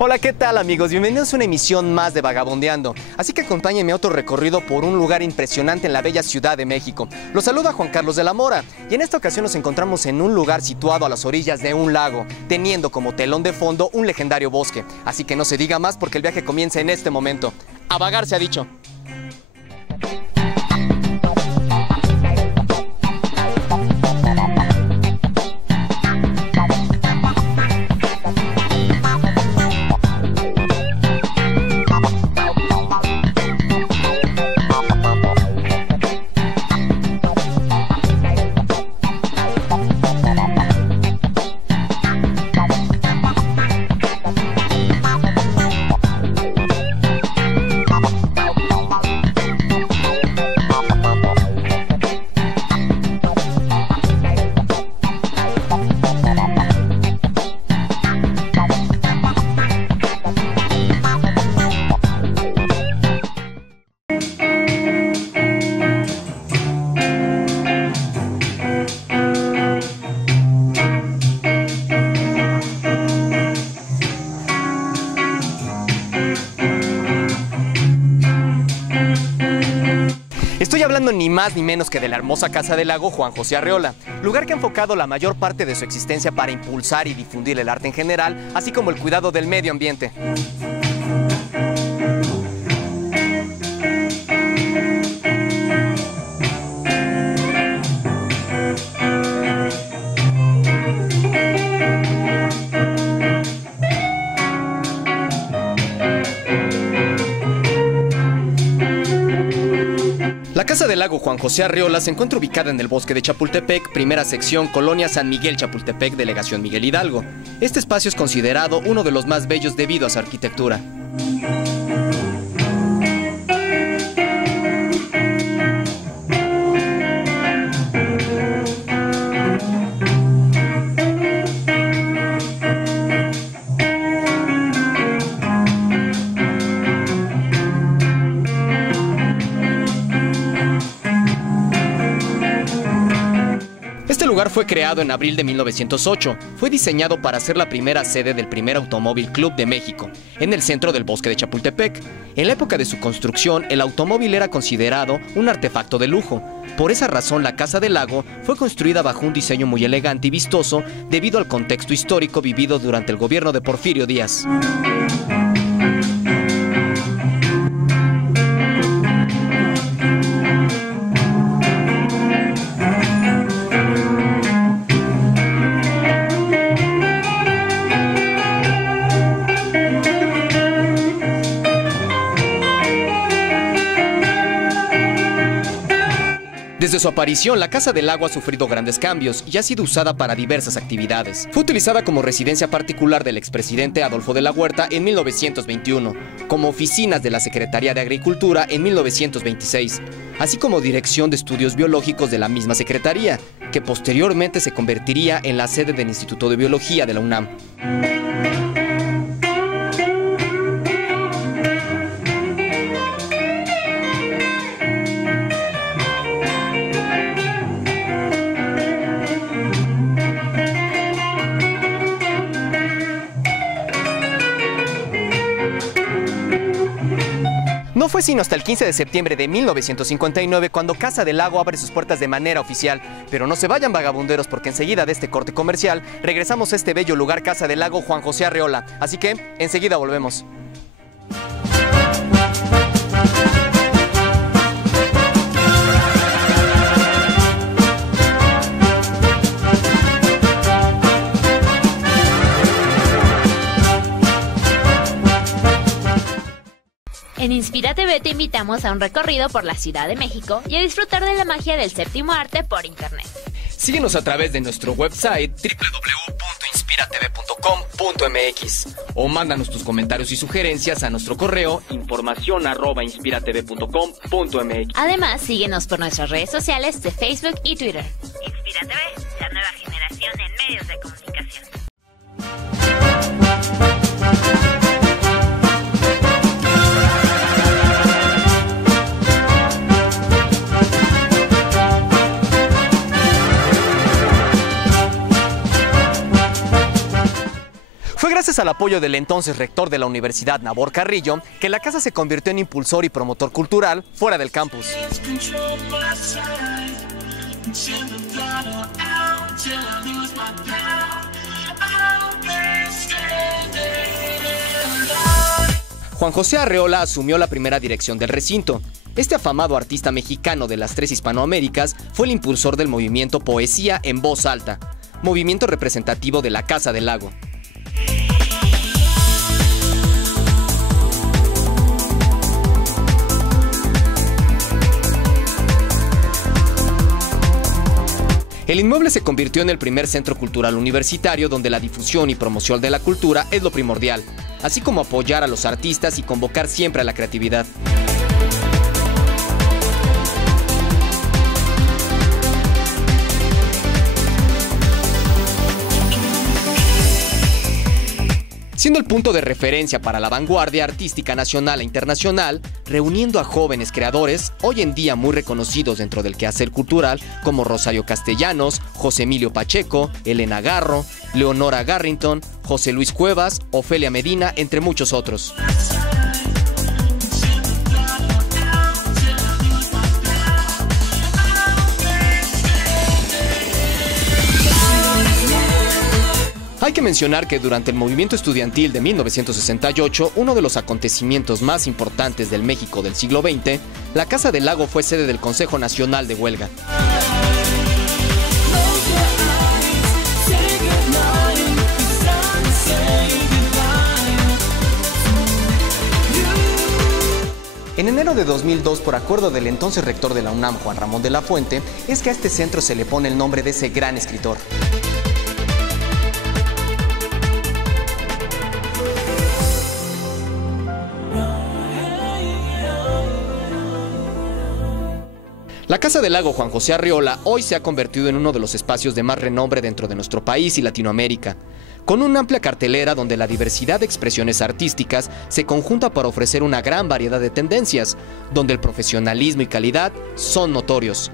Hola, ¿qué tal amigos? Bienvenidos a una emisión más de Vagabondeando. Así que acompáñenme a otro recorrido por un lugar impresionante en la bella Ciudad de México. Los saluda Juan Carlos de la Mora y en esta ocasión nos encontramos en un lugar situado a las orillas de un lago, teniendo como telón de fondo un legendario bosque. Así que no se diga más porque el viaje comienza en este momento. A vagar se ha dicho. Estoy hablando ni más ni menos que de la hermosa Casa del Lago Juan José Arreola, lugar que ha enfocado la mayor parte de su existencia para impulsar y difundir el arte en general, así como el cuidado del medio ambiente. La Casa del Lago Juan José Arreola se encuentra ubicada en el bosque de Chapultepec, primera sección, Colonia San Miguel Chapultepec, Delegación Miguel Hidalgo. Este espacio es considerado uno de los más bellos debido a su arquitectura. Este lugar fue creado en abril de 1908. Fue diseñado para ser la primera sede del primer Automóvil Club de México, en el centro del bosque de Chapultepec. En la época de su construcción, el automóvil era considerado un artefacto de lujo. Por esa razón, la Casa del Lago fue construida bajo un diseño muy elegante y vistoso debido al contexto histórico vivido durante el gobierno de Porfirio Díaz. Desde su aparición, la Casa del Lago ha sufrido grandes cambios y ha sido usada para diversas actividades. Fue utilizada como residencia particular del expresidente Adolfo de la Huerta en 1921, como oficinas de la Secretaría de Agricultura en 1926, así como dirección de estudios biológicos de la misma Secretaría, que posteriormente se convertiría en la sede del Instituto de Biología de la UNAM. No fue sino hasta el 15 de septiembre de 1959 cuando Casa del Lago abre sus puertas de manera oficial. Pero no se vayan vagabunderos porque enseguida de este corte comercial regresamos a este bello lugar Casa del Lago Juan José Arreola. Así que enseguida volvemos. En Inspira TV te invitamos a un recorrido por la Ciudad de México y a disfrutar de la magia del séptimo arte por internet. Síguenos a través de nuestro website www.inspiratv.com.mx o mándanos tus comentarios y sugerencias a nuestro correo informacion@inspiratv.com.mx. Además, síguenos por nuestras redes sociales de Facebook y Twitter. Inspira TV, la nueva generación en medios de comunicación. gracias al apoyo del entonces rector de la Universidad, Nabor Carrillo, que la casa se convirtió en impulsor y promotor cultural fuera del campus. Juan José Arreola asumió la primera dirección del recinto. Este afamado artista mexicano de las tres Hispanoaméricas fue el impulsor del movimiento Poesía en Voz Alta, movimiento representativo de la Casa del Lago. El inmueble se convirtió en el primer centro cultural universitario donde la difusión y promoción de la cultura es lo primordial, así como apoyar a los artistas y convocar siempre a la creatividad. Siendo el punto de referencia para la vanguardia artística nacional e internacional, reuniendo a jóvenes creadores, hoy en día muy reconocidos dentro del quehacer cultural, como Rosario Castellanos, José Emilio Pacheco, Elena Garro, Leonora Garrington, José Luis Cuevas, Ofelia Medina, entre muchos otros. Hay que mencionar que durante el movimiento estudiantil de 1968, uno de los acontecimientos más importantes del México del siglo XX, la Casa del Lago fue sede del Consejo Nacional de Huelga. En enero de 2002, por acuerdo del entonces rector de la UNAM, Juan Ramón de la Fuente, es que a este centro se le pone el nombre de ese gran escritor. La Casa del Lago Juan José Arreola hoy se ha convertido en uno de los espacios de más renombre dentro de nuestro país y Latinoamérica, con una amplia cartelera donde la diversidad de expresiones artísticas se conjunta para ofrecer una gran variedad de tendencias, donde el profesionalismo y calidad son notorios.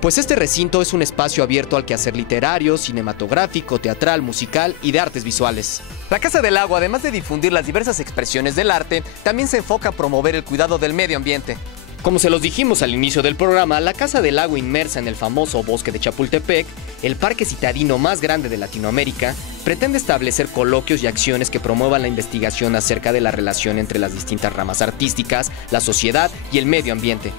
Pues este recinto es un espacio abierto al quehacer literario, cinematográfico, teatral, musical y de artes visuales. La Casa del Lago, además de difundir las diversas expresiones del arte, también se enfoca a promover el cuidado del medio ambiente. Como se los dijimos al inicio del programa, la Casa del Lago, inmersa en el famoso bosque de Chapultepec, el parque citadino más grande de Latinoamérica, pretende establecer coloquios y acciones que promuevan la investigación acerca de la relación entre las distintas ramas artísticas, la sociedad y el medio ambiente.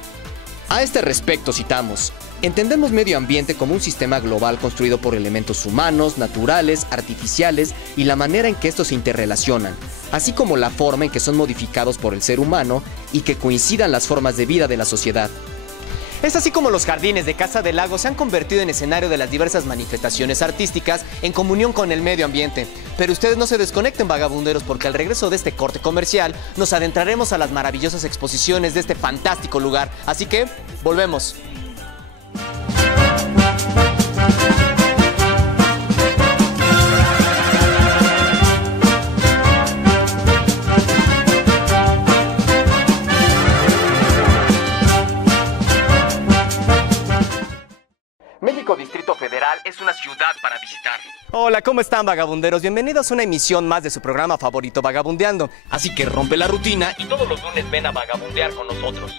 A este respecto citamos: entendemos medio ambiente como un sistema global construido por elementos humanos, naturales, artificiales y la manera en que estos se interrelacionan, así como la forma en que son modificados por el ser humano y que coincidan las formas de vida de la sociedad. Es así como los jardines de Casa del Lago se han convertido en escenario de las diversas manifestaciones artísticas en comunión con el medio ambiente. Pero ustedes no se desconecten, vagabunderos, porque al regreso de este corte comercial nos adentraremos a las maravillosas exposiciones de este fantástico lugar. Así que, volvemos. México Distrito Federal es una ciudad para visitar. Hola, ¿cómo están, vagabunderos? Bienvenidos a una emisión más de su programa favorito, Vagabundeando. Así que rompe la rutina y todos los lunes ven a vagabundear con nosotros.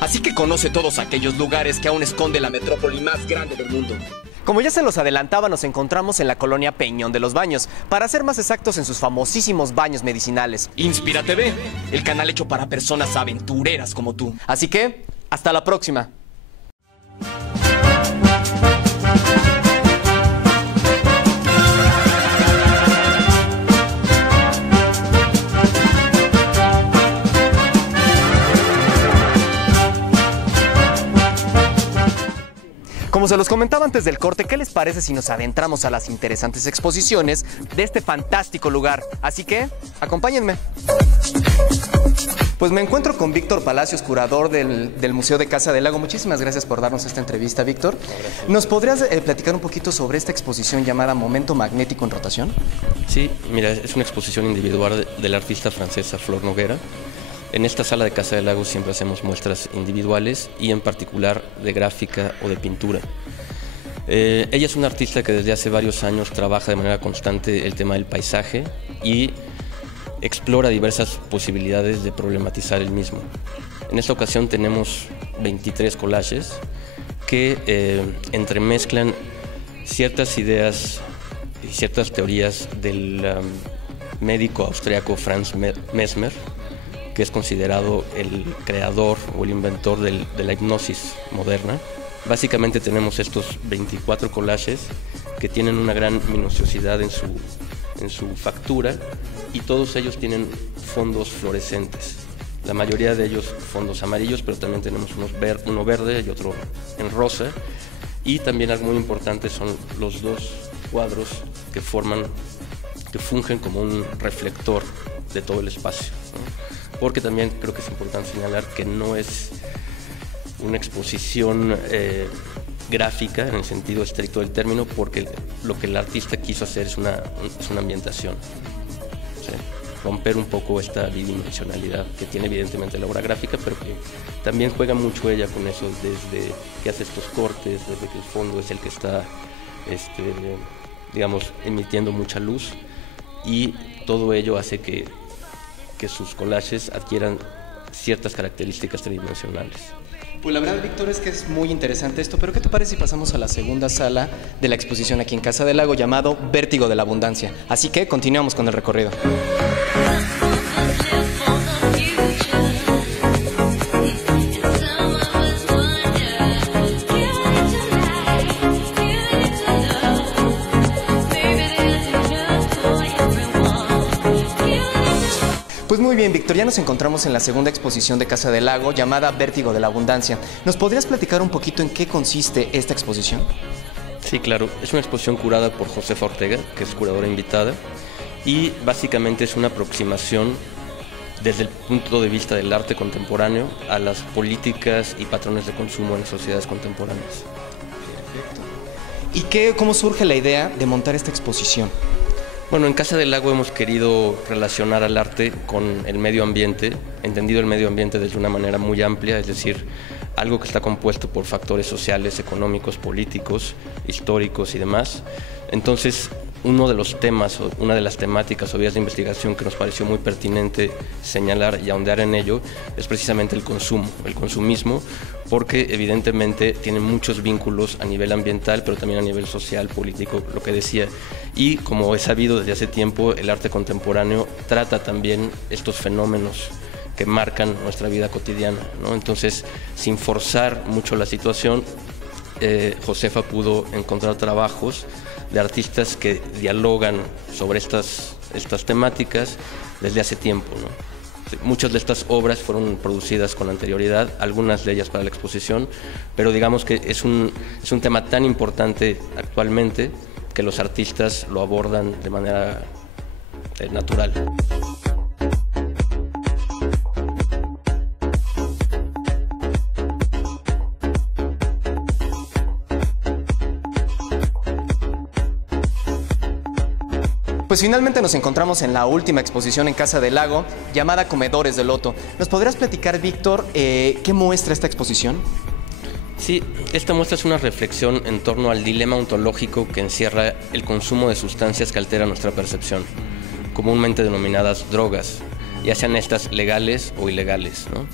Así que conoce todos aquellos lugares que aún esconde la metrópoli más grande del mundo. Como ya se los adelantaba, nos encontramos en la colonia Peñón de los Baños, para ser más exactos en sus famosísimos baños medicinales. Inspira TV, el canal hecho para personas aventureras como tú. Así que, hasta la próxima. Como se los comentaba antes del corte, ¿qué les parece si nos adentramos a las interesantes exposiciones de este fantástico lugar? Así que, acompáñenme. Pues me encuentro con Víctor Palacios, curador del Museo de Casa del Lago. Muchísimas gracias por darnos esta entrevista, Víctor. ¿Nos podrías platicar un poquito sobre esta exposición llamada Momento Magnético en Rotación? Sí, mira, es una exposición individual de la artista francesa Flor Noguera. En esta sala de Casa del Lago siempre hacemos muestras individuales y en particular de gráfica o de pintura. Ella es una artista que desde hace varios años trabaja de manera constante el tema del paisaje y explora diversas posibilidades de problematizar el mismo. En esta ocasión tenemos 23 collages que entremezclan ciertas ideas y ciertas teorías del médico austriaco Franz Mesmer, que es considerado el creador o el inventor de la hipnosis moderna. Básicamente tenemos estos 24 collages que tienen una gran minuciosidad en su factura, y todos ellos tienen fondos fluorescentes. La mayoría de ellos fondos amarillos, pero también tenemos uno verde y otro en rosa. Y también algo muy importante son los dos cuadros que fungen como un reflector de todo el espacio, ¿no? Porque también creo que es importante señalar que no es una exposición gráfica en el sentido estricto del término, porque lo que el artista quiso hacer es una ambientación, ¿sí? Romper un poco esta bidimensionalidad que tiene evidentemente la obra gráfica, pero que también juega mucho ella con eso, desde que hace estos cortes, desde que el fondo es el que está, digamos, emitiendo mucha luz, y todo ello hace que sus collages adquieran ciertas características tridimensionales. Pues la verdad, Víctor, es que es muy interesante esto, pero ¿qué te parece si pasamos a la segunda sala de la exposición aquí en Casa del Lago, llamado Vértigo de la Abundancia? Así que continuamos con el recorrido. Pues muy bien, Víctor, ya nos encontramos en la segunda exposición de Casa del Lago, llamada Vértigo de la Abundancia. ¿Nos podrías platicar un poquito en qué consiste esta exposición? Sí, claro. Es una exposición curada por Josefa Ortega, que es curadora invitada, y básicamente es una aproximación desde el punto de vista del arte contemporáneo a las políticas y patrones de consumo en las sociedades contemporáneas. Perfecto. ¿Y cómo surge la idea de montar esta exposición? Bueno, en Casa del Lago hemos querido relacionar al arte con el medio ambiente, entendido el medio ambiente desde una manera muy amplia, es decir, algo que está compuesto por factores sociales, económicos, políticos, históricos y demás. Entonces, uno de los temas, o una de las temáticas o vías de investigación que nos pareció muy pertinente señalar y ahondar en ello es precisamente el consumo, el consumismo, porque evidentemente tiene muchos vínculos a nivel ambiental, pero también a nivel social, político, lo que decía. Y como es sabido desde hace tiempo, el arte contemporáneo trata también estos fenómenos que marcan nuestra vida cotidiana, ¿no? Entonces, sin forzar mucho la situación, Josefa pudo encontrar trabajos de artistas que dialogan sobre estas temáticas desde hace tiempo, ¿no? Muchas de estas obras fueron producidas con anterioridad, algunas de ellas para la exposición, pero digamos que es un tema tan importante actualmente que los artistas lo abordan de manera natural. Pues finalmente nos encontramos en la última exposición en Casa del Lago, llamada Comedores de Loto. ¿Nos podrías platicar, Víctor, qué muestra esta exposición? Sí, esta muestra es una reflexión en torno al dilema ontológico que encierra el consumo de sustancias que alteran nuestra percepción, comúnmente denominadas drogas, ya sean estas legales o ilegales, ¿no?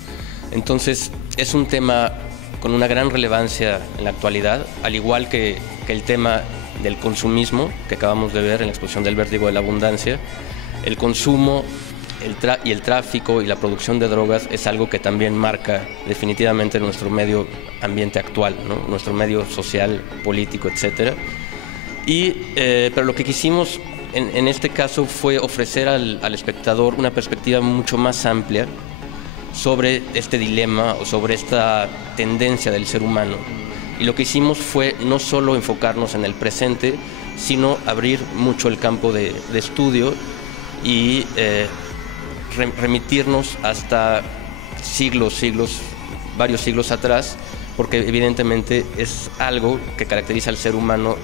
Entonces, es un tema con una gran relevancia en la actualidad, al igual que el tema del consumismo que acabamos de ver en la exposición del Vértigo de la Abundancia. El consumo y el tráfico y la producción de drogas es algo que también marca definitivamente nuestro medio ambiente actual, ¿no? Nuestro medio social, político, etc. Pero lo que quisimos en este caso fue ofrecer al espectador una perspectiva mucho más amplia sobre este dilema o sobre esta tendencia del ser humano. Y lo que hicimos fue no solo enfocarnos en el presente, sino abrir mucho el campo de estudio y remitirnos hasta varios siglos atrás, porque evidentemente es algo que caracteriza al ser humano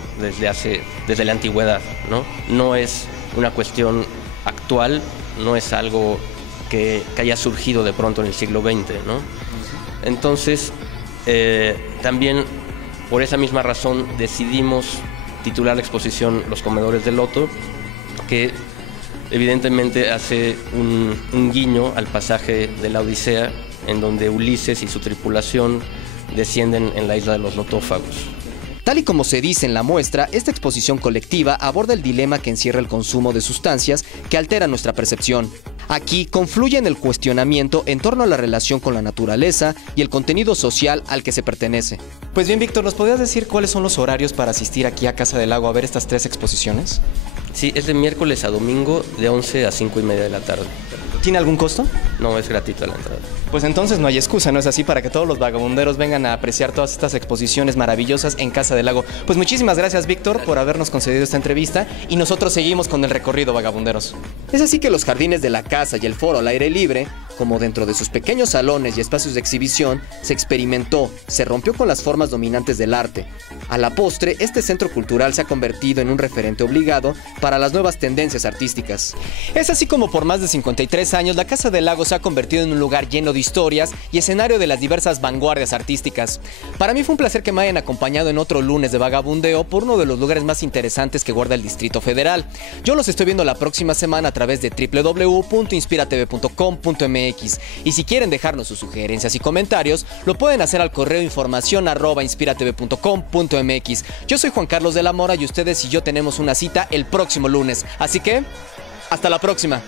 desde la antigüedad, ¿no? No es una cuestión actual, no es algo que haya surgido de pronto en el siglo XX, ¿no? Entonces, también Por esa misma razón decidimos titular la exposición Los comedores de loto, que evidentemente hace un guiño al pasaje de la Odisea, en donde Ulises y su tripulación descienden en la isla de los lotófagos. Tal y como se dice en la muestra, esta exposición colectiva aborda el dilema que encierra el consumo de sustancias que alteran nuestra percepción. Aquí confluyen el cuestionamiento en torno a la relación con la naturaleza y el contenido social al que se pertenece. Pues bien, Víctor, ¿nos podrías decir cuáles son los horarios para asistir aquí a Casa del Lago a ver estas 3 exposiciones? Sí, es de miércoles a domingo de 11 a 5:30 de la tarde. ¿Tiene algún costo? No, es gratuita la entrada. Pues entonces no hay excusa, ¿no es así? Para que todos los vagabunderos vengan a apreciar todas estas exposiciones maravillosas en Casa del Lago. Pues muchísimas gracias, Víctor, por habernos concedido esta entrevista y nosotros seguimos con el recorrido, vagabunderos. Es así que los jardines de la casa y el foro al aire libre, como dentro de sus pequeños salones y espacios de exhibición, se experimentó, se rompió con las formas dominantes del arte. A la postre, este centro cultural se ha convertido en un referente obligado para las nuevas tendencias artísticas. Es así como por más de 53 años, la Casa del Lago se ha convertido en un lugar lleno de historias y escenario de las diversas vanguardias artísticas. Para mí fue un placer que me hayan acompañado en otro lunes de vagabundeo por uno de los lugares más interesantes que guarda el Distrito Federal. Yo los estoy viendo la próxima semana a través de www.inspiratv.com.mx y si quieren dejarnos sus sugerencias y comentarios, lo pueden hacer al correo informacion@inspiratv.com.mx. Yo soy Juan Carlos de la Mora y ustedes y yo tenemos una cita el próximo lunes, así que hasta la próxima.